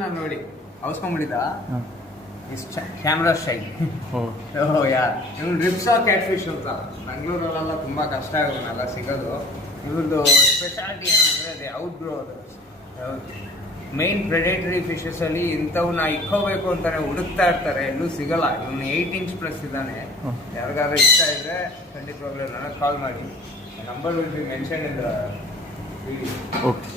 ಇವನ್ನ ನೋಡಿ ಅವಸ್ಕೊಂಡ್ಬಿಟ್ಟಿದ್ದ ಕ್ಯಾಮ್ರಾ ಶೈ. ಯಾ ಇವ್ನು ರಿಪ್ಸಾ ಕ್ಯಾಟ್ ಫಿಶ್ ಅಂತ ಬೆಂಗಳೂರಲ್ಲೆಲ್ಲ ತುಂಬ ಕಷ್ಟ ಇವನ್ನೆಲ್ಲ ಸಿಗೋದು. ಇವ್ರದ್ದು ಸ್ಪೆಷಾಲಿಟಿ ಏನಂದರೆ ಅದೇ ಔಟ್ ಗ್ರೋ ಅದು. ಮೈನ್ ಪ್ರೆಡೇಟರಿ ಫಿಶಸಲ್ಲಿ ಇಂಥವನ್ನ ಇಕ್ಕೋಬೇಕು ಅಂತಾನೆ ಹುಡುಕ್ತಾ ಇರ್ತಾರೆ, ಎಲ್ಲೂ ಸಿಗಲ್ಲ. ಇವನು 8 inch ಪ್ಲಸ್ ಇದ್ದಾನೆ. ಯಾರಿಗಾದ್ರೂ ಇಷ್ಟ ಇದ್ರೆ ಖಂಡಿತವಾಗ್ಲೂ ನನಗೆ ಕಾಲ್ ಮಾಡಿ. Number will be mention in the video. Okay.